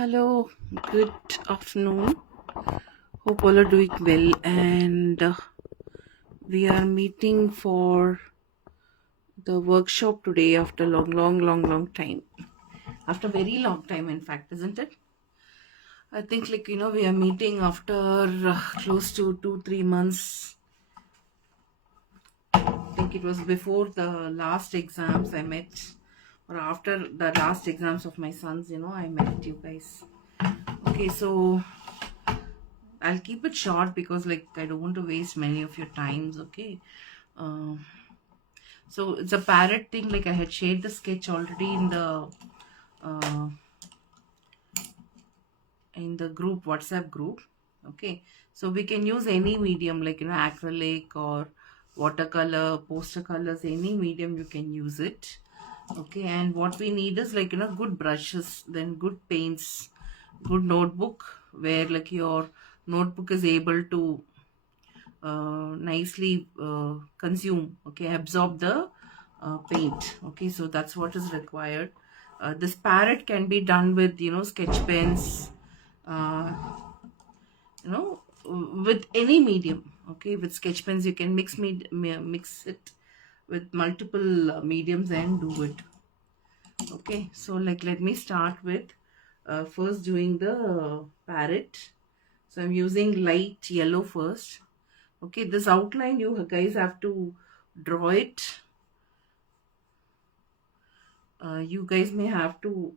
Hello, good afternoon. Hope all are doing well, and we are meeting for the workshop today after long time. After very long time, in fact, isn't it? I think, we are meeting after close to 2 3 months. I think it was before the last exams I met, or after the last exams of my sons. I met you guys. Okay, so I'll keep it short because I don't want to waste many of your times. Okay. Um, so it's a parrot thing. Like I had shared the sketch already uh, in the group WhatsApp group. Okay. So we can use any medium like acrylic or watercolor, poster colors, any medium you can use it. Okay. And what we need is good brushes, then good paints, good notebook where your notebook is able to nicely consume, okay, absorb the paint. Okay, so that's what is required. This parrot can be done with sketch pens, uh, you know with any medium. Okay, with sketch pens you can mix it with multiple mediums and do it. Okay, so let me start with first doing the parrot. So I'm using light yellow first. Okay, this outline you guys have to draw it. You guys may have to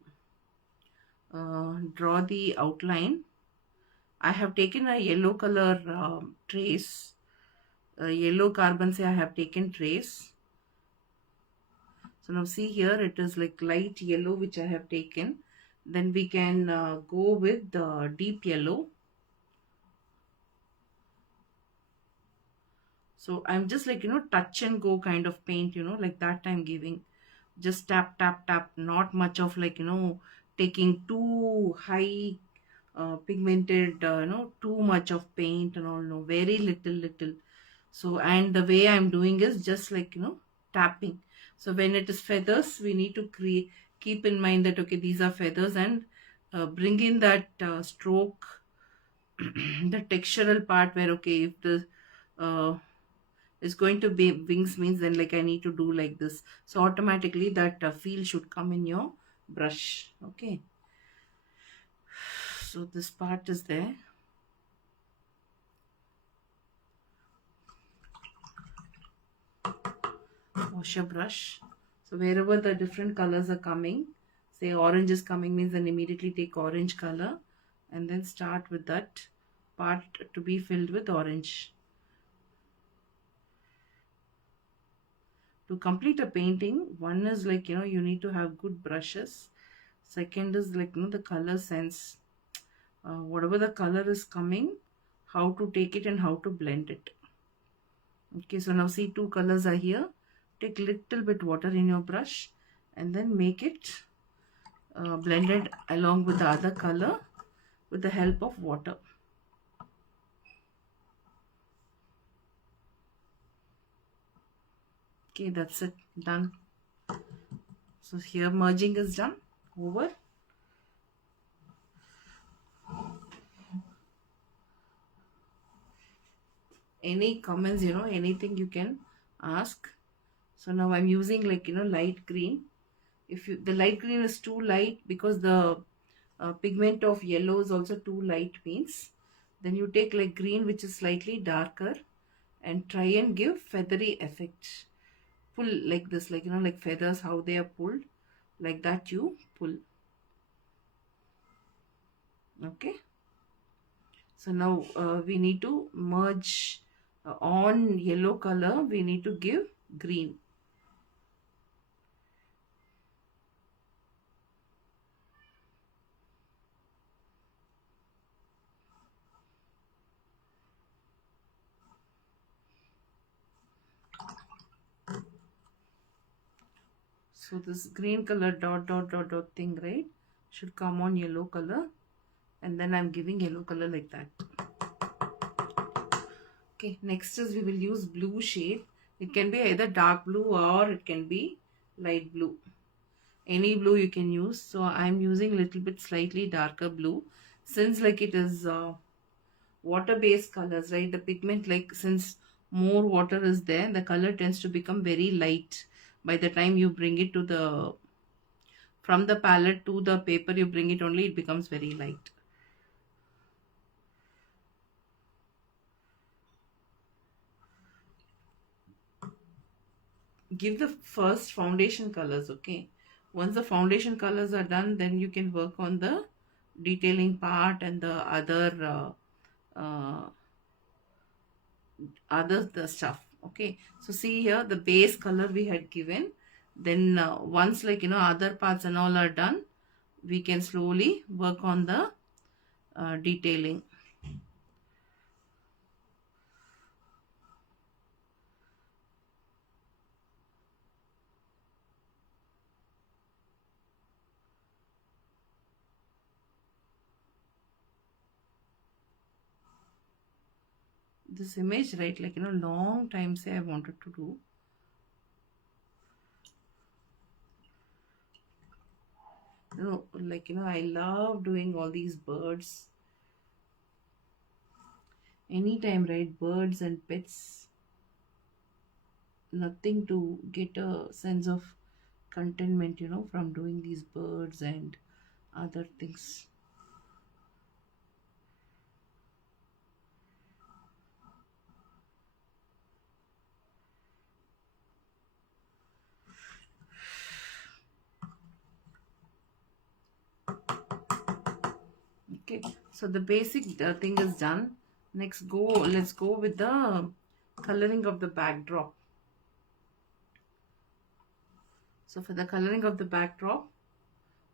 draw the outline. I have taken a yellow color trace. Yellow carbon say I have taken trace. So now see here it is like light yellow which I have taken. Then we can go with the deep yellow. So I'm just touch and go kind of paint, like that I'm giving. Just tap, tap, tap. Not much of taking too high pigmented, too much of paint and all. No, very little. So, and the way I'm doing is just tapping. So when it is feathers, we need to keep in mind that, okay, these are feathers and bring in that stroke, the textural part where, okay, if the uh, is going to be wings means then I need to do like this. So automatically that feel should come in your brush. Okay. So this part is there. Wash your brush. So wherever the different colors are coming, say orange is coming means then immediately take orange color and then start with that part to be filled with orange. To complete a painting, one is you need to have good brushes. Second is the color sense. Whatever the color is coming, how to take it and how to blend it. Okay, so now see two colors are here. Take little bit water in your brush and then make it blended along with the other color with the help of water. Okay, that's it, done. So here merging is done. Over. Any comments, anything you can ask. So now I'm using light green. If the light green is too light because the pigment of yellow is also too light means, then you take green which is slightly darker and try and give feathery effect. Pull like this, like feathers how they are pulled, like that you pull. Okay, so now we need to merge on yellow color, we need to give green. So this green color dot thing, right, should come on yellow color, and then I'm giving yellow color like that. Okay, next is we will use blue shade. It can be either dark blue or it can be light blue. Any blue you can use. So I'm using a little bit slightly darker blue, since like it is water based colors, right? The pigment, like since more water is there, the color tends to become very light by the time you bring it to the from the palette to the paper. You bring it, only it becomes very light. Give the first foundation colors, okay? Once the foundation colors are done, then you can work on the detailing part and the other the stuff. Okay, so see here, the base color we had given. Then once, like other parts and all are done, we can slowly work on the detailing. This image, right, like long time say I wanted to do. Like I love doing all these birds anytime, right? Birds and pets, nothing to get a sense of contentment, from doing these birds and other things. Okay, so the basic thing is done. Next, let's go with the coloring of the backdrop. So for the coloring of the backdrop,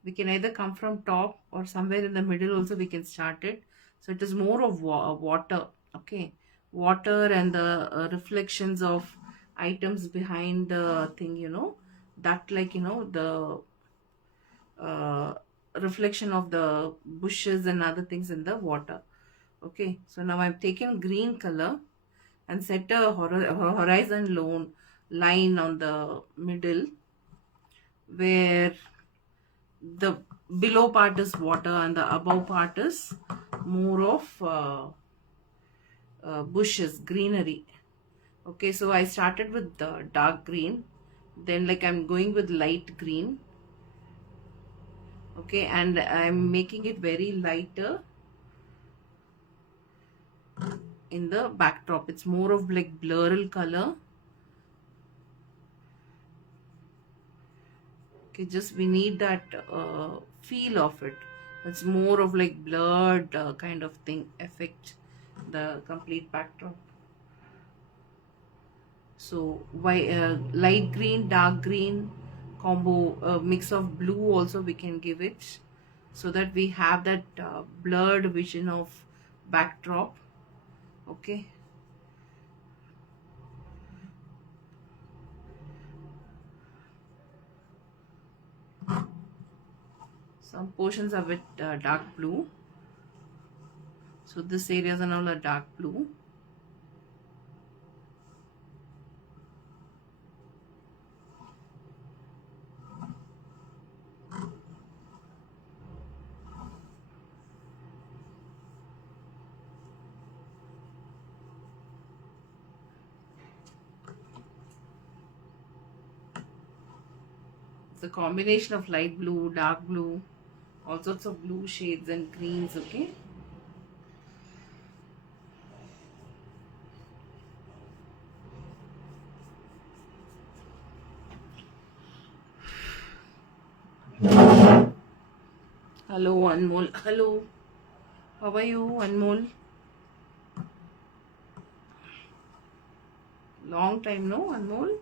we can either come from top or somewhere in the middle also we can start it. So it is more of water, okay? Water and the reflections of items behind the thing, that, like the uh, reflection of the bushes and other things in the water. Okay, so now I've taken green color and set a horizon line on the middle, where the below part is water and the above part is more of bushes, greenery. Okay, so I started with the dark green, then like I'm going with light green. Okay, and I'm making it very lighter in the backdrop. It's more of like blurry color. Okay, just we need that feel of it. It's more of like blurred kind of thing effect, the complete backdrop. So why light green, dark green combo, mix of blue also we can give it, so that we have that blurred vision of backdrop. Okay, some portions of it dark blue. So this areas are all a dark blue. It's a combination of light blue, dark blue, all sorts of blue shades and greens. Okay, hello Anmol, hello, how are you Anmol? Long time, no Anmol?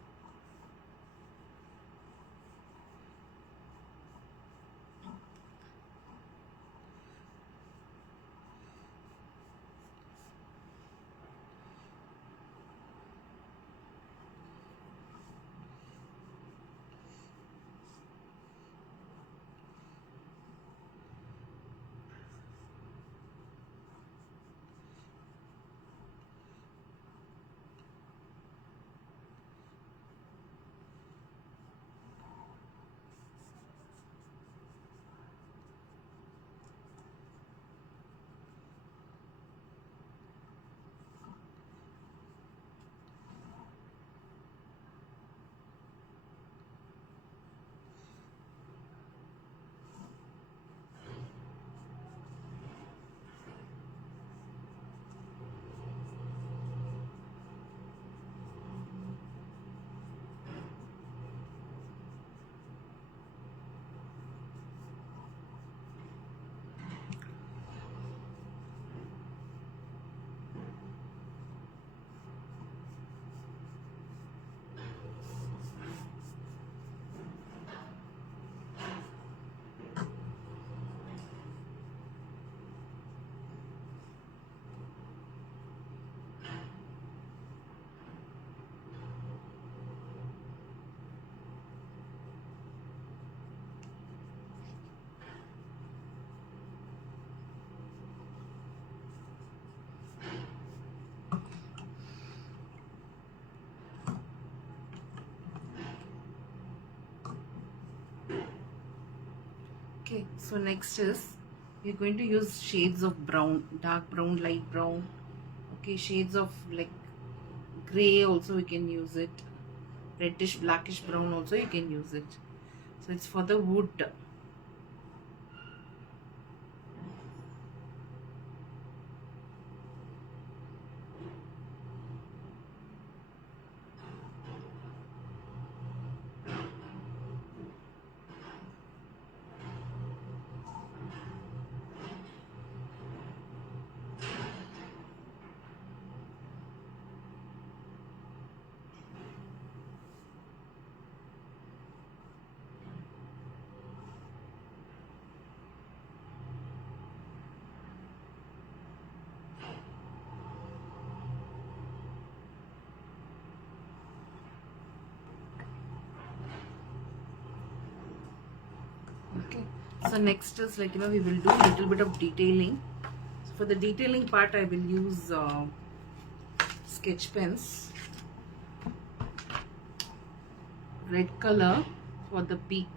Okay, so next is we're going to use shades of brown, dark brown, light brown. Okay, shades of like gray also we can use it. Reddish, blackish brown also you can use it. So it's for the wood. Okay, so next is like we will do a little bit of detailing. So for the detailing part I will use sketch pens, red color for the beak,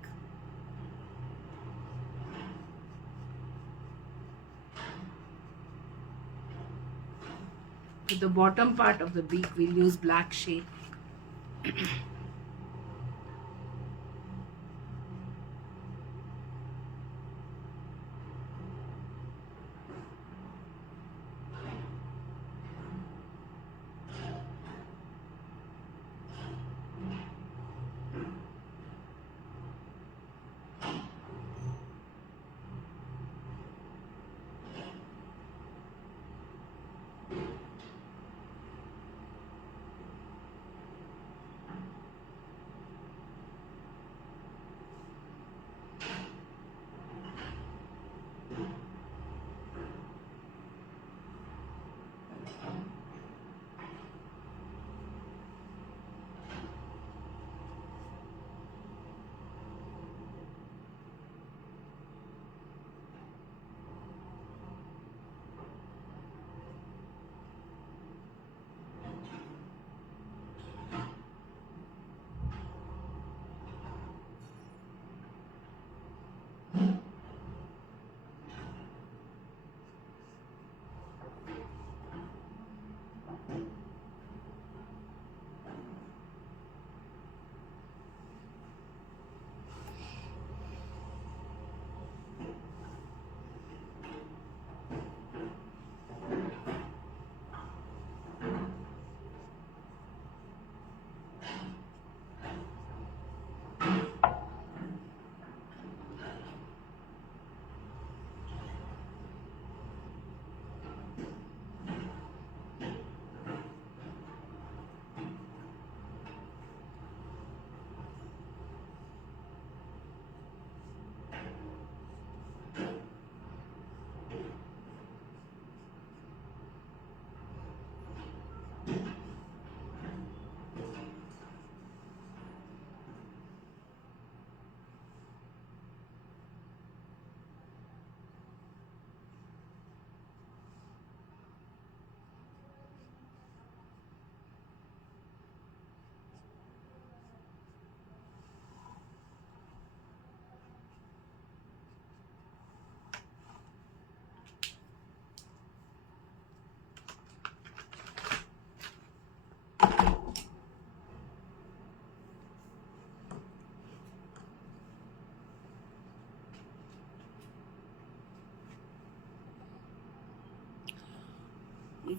for the bottom part of the beak we'll use black shade.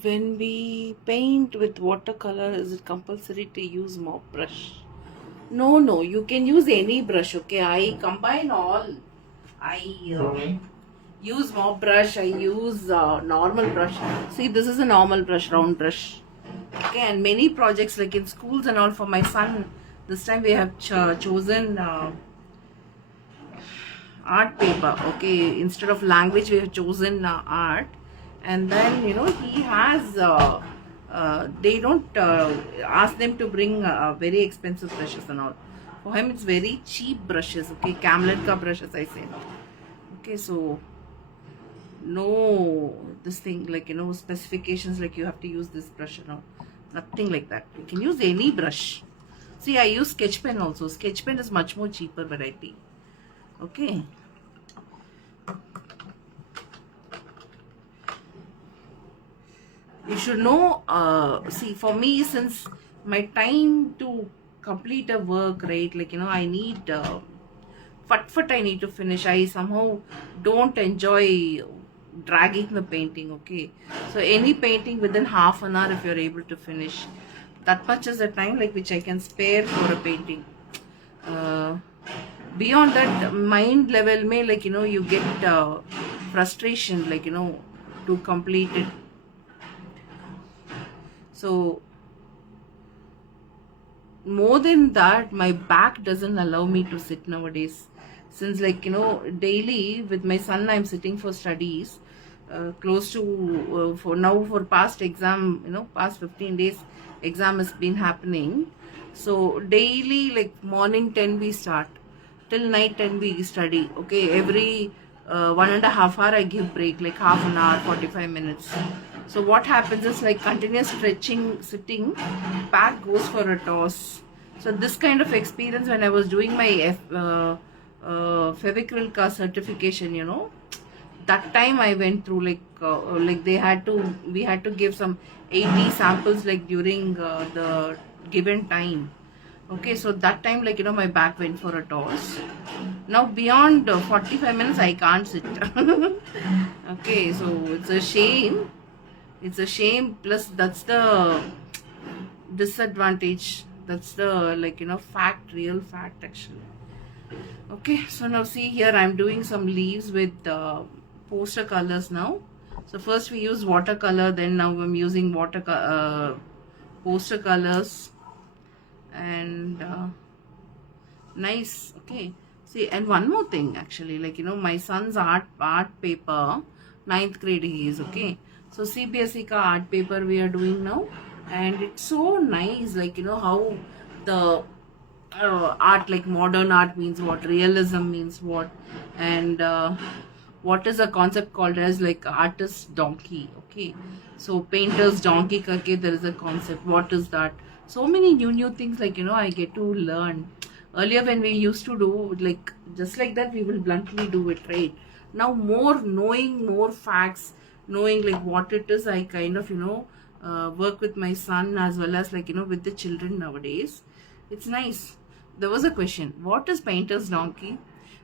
When we paint with watercolor, is it compulsory to use mop brush? No, no, you can use any brush. Okay, I combine all. I use mop brush, I use normal brush. See, this is a normal brush, round brush. Okay, and many projects like in schools and all for my son, this time we have chosen art paper. Okay, instead of language we have chosen art. And then he has they don't ask them to bring very expensive brushes and all. For him it's very cheap brushes. Okay, camlet ka brushes I say. Okay, so no this thing like specifications like you have to use this brush and all, nothing like that. You can use any brush. See, I use sketch pen also. Sketch pen is much more cheaper variety. Okay. You should know, see, for me, since my time to complete a work, right, like, I need fat I need to finish. I somehow don't enjoy dragging the painting. Okay, so any painting within half an hour, if you're able to finish, that much is the time like which I can spare for a painting. uh, Beyond that mind level may, like, you get frustration, like, to complete it. So more than that, my back doesn't allow me to sit nowadays, since, like, daily with my son I'm sitting for studies, close to for now, for past exam, past 15 days exam has been happening. So daily, like, morning 10 we start till night 10 we study. Okay, every 1.5 hour I give break, like half an hour, 45 minutes. So what happens is, like, continuous stretching, sitting, back goes for a toss. So this kind of experience when I was doing my Fevicryl certification, that time I went through, like we had to give some 80 samples, like, during the given time. Okay, so that time, like, my back went for a toss. Now beyond 45 minutes I can't sit. Okay, so it's a shame. It's a shame. Plus, that's the disadvantage. That's the, like, fact, real fact, actually. Okay, so now see here, I'm doing some leaves with poster colors now. So first we use watercolor, then now I'm using poster colors, and nice. Okay, see, and one more thing, actually, like, my son's art paper, 9th grade he is. Okay, so CBSE ka art paper we are doing now, and it's so nice, like, how the art, like modern art means what, realism means what, and what is a concept called as, like, artist donkey. Okay, so painter's donkey karke there is a concept. What is that? So many new things, like, I get to learn. Earlier when we used to do, like, just like that, we will bluntly do it, right? Now more knowing, more facts, knowing, like, what it is, I kind of, work with my son, as well as, like, with the children nowadays. It's nice. There was a question, what is painter's donkey?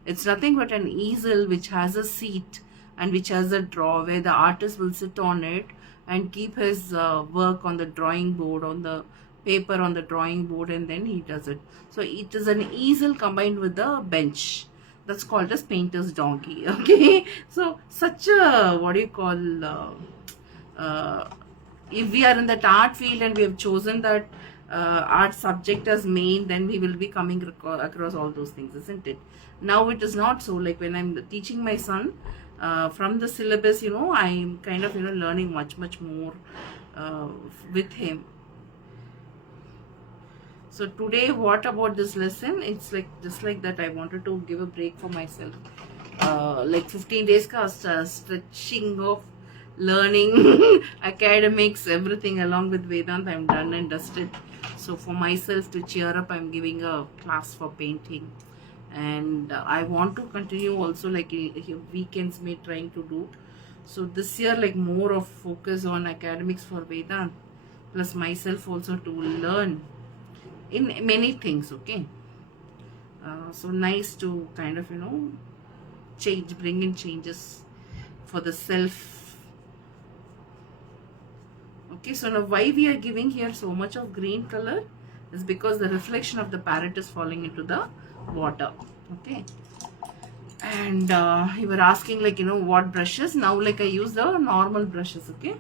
It's nothing but an easel which has a seat and which has a drawer where the artist will sit on it and keep his work on the drawing board, on the paper on the drawing board, and then he does it. So it is an easel combined with a bench. That's called as painter's donkey. Okay, so such a, what do you call, if we are in that art field and we have chosen that art subject as main, then we will be coming across all those things, isn't it? Now it is not so. Like, when I'm teaching my son from the syllabus, I'm kind of, learning much more with him. So today, what about this lesson? It's like, just like that, I wanted to give a break for myself. Like 15 days ka stretching of learning, academics, everything along with Vedant, I'm done and dusted. So for myself to cheer up, I'm giving a class for painting. And I want to continue also, like, weekends may trying to do. So this year, like, more of focus on academics for Vedant, plus myself also to learn in many things. Okay, so nice to kind of, bring in changes for the self. Okay, so now why we are giving here so much of green color is because the reflection of the parrot is falling into the water. Okay, and you were asking, like, what brushes. Now, like, I use the normal brushes. Okay,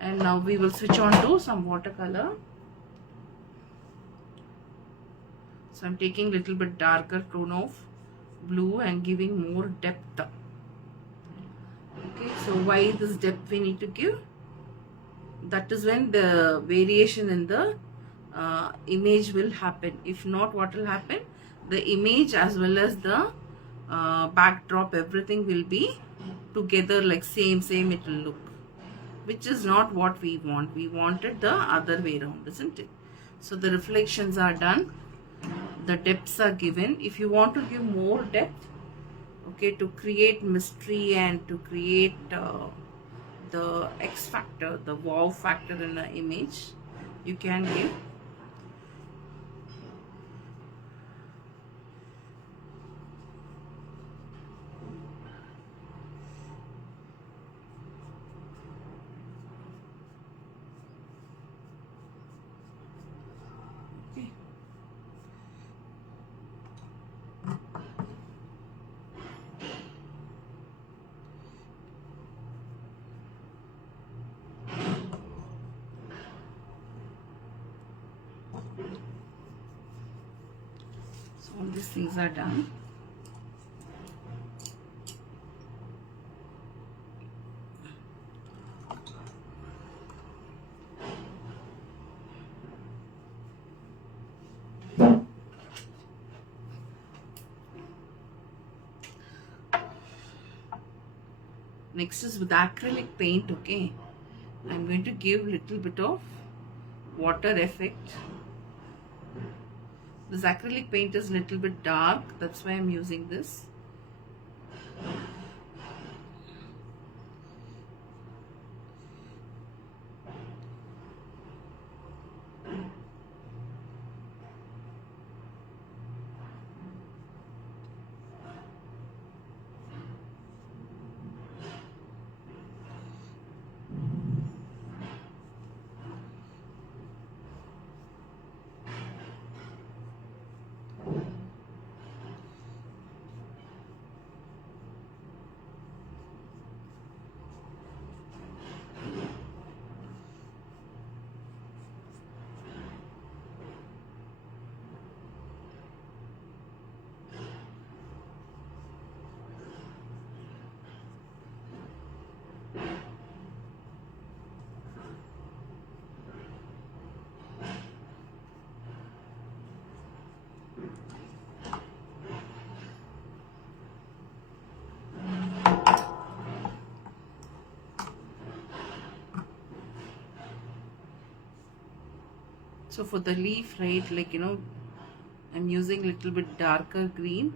and now we will switch on to some watercolor. So I'm taking little bit darker tone of blue and giving more depth. Okay, so why this depth we need to give? That is when the variation in the image will happen. If not, what will happen? The image as well as the backdrop, everything will be together, like same it will look, which is not what we want. We wanted the other way around, isn't it? So the reflections are done, the depths are given. If you want to give more depth, okay, to create mystery and to create the X factor, the wow factor in an image, you can give. Okay. So all these things are done. Next is with acrylic paint, okay. I'm going to give little bit of water effect. This acrylic paint is little bit dark, that's why I'm using this. So for the leaf, right, like, you know, I'm using little bit darker green.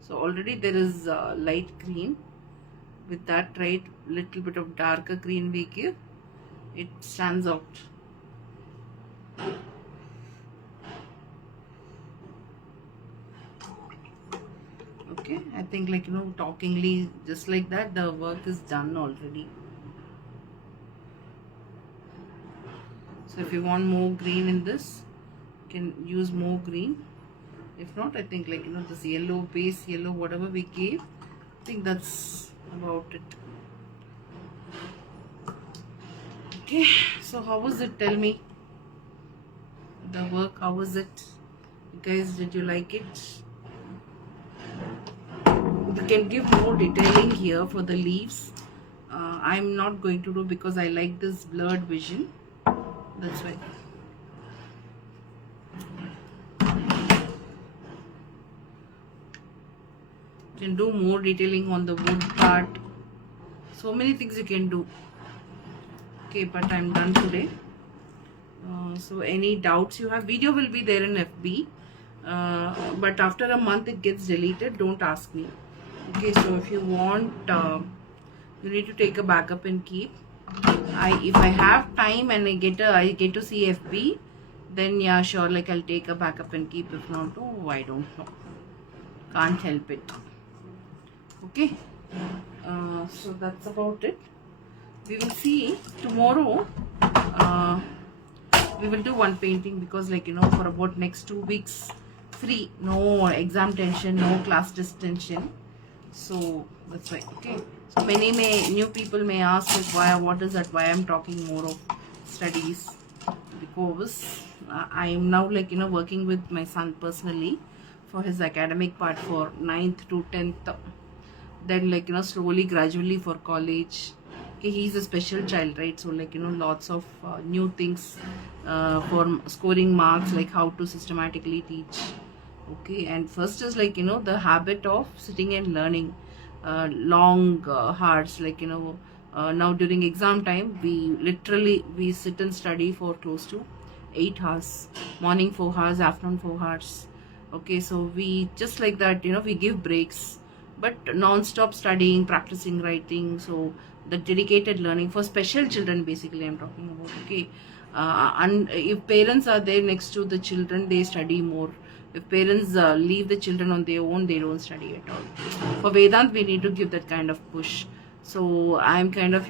So already there is light green. With that, right, little bit of darker green we give, it stands out. Okay, I think, like, you know, talkingly, just like that, the work is done already. So if you want more green in this, you can use more green. If not, I think, like, you know, this yellow, base yellow, whatever we gave, I think that's about it. Okay, so how was it? Tell me. The work, how was it? You guys, did you like it? You can give more detailing here for the leaves. I'm not going to do because I like this blurred vision. That's why. You can do more detailing on the wood part. So many things you can do. Okay, but I'm done today. So any doubts you have, video will be there in FB. But after a month it gets deleted. Don't ask me. Okay, so if you want, you need to take a backup and keep. If I have time and I get to see FB, then yeah, sure, like I'll take a backup and keep. If not, oh, I don't know. Can't help it. Okay. So that's about it. We will see tomorrow. We will do one painting because, like, you know, for about next 2 weeks free, no exam tension, no class test tension. So that's why. Okay. So many new people may ask, like, what is that? Why I'm talking more of studies? Because I am now, like, you know, working with my son personally for his academic part for 9th to 10th. Then, like, you know, slowly, gradually for college. Okay, he's a special child, right? So, like, you know, lots of new things for scoring marks, like how to systematically teach. Okay, and first is, like, you know, the habit of sitting and learning long hours, like, you know, now during exam time we sit and study for close to 8 hours, morning 4 hours, afternoon 4 hours. Okay, so we just like that, we give breaks, but non-stop studying, practicing writing. So the dedicated learning for special children, basically, I'm talking about. Okay, and if parents are there next to the children, they study more. If parents leave the children on their own, they don't study at all. For Vedant, we need to give that kind of push. So I'm kind of,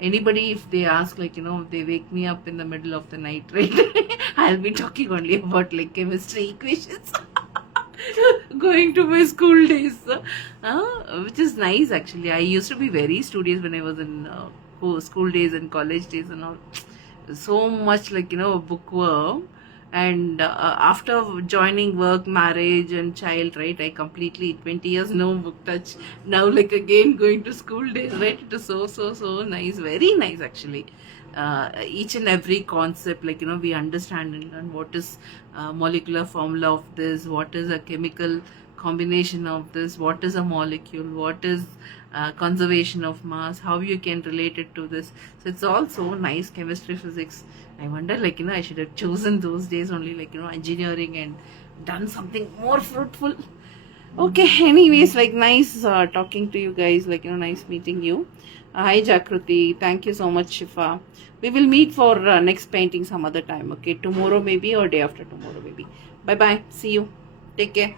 anybody, if they ask, like, if they wake me up in the middle of the night, right, I'll be talking only about like chemistry equations. Going to my school days, which is nice actually. I used to be very studious when I was in school days and college days and all. So much like, a bookworm. And after joining work, marriage and child, right, I completely 20 years no book touch. Now like again going to school days, right, it is so nice, very nice actually. Each and every concept, like, we understand and learn what is molecular formula of this, what is a chemical combination of this, what is a molecule, what is conservation of mass, how you can relate it to this. So it's all so nice, chemistry, physics. I wonder, like, I should have chosen those days only, like, engineering, and done something more fruitful. Okay, anyways, like, nice talking to you guys, like, nice meeting you. Hi Jakruti, thank you so much, Shifa. We will meet for next painting some other time, okay? Tomorrow maybe, or day after tomorrow maybe. Bye bye, see you, take care.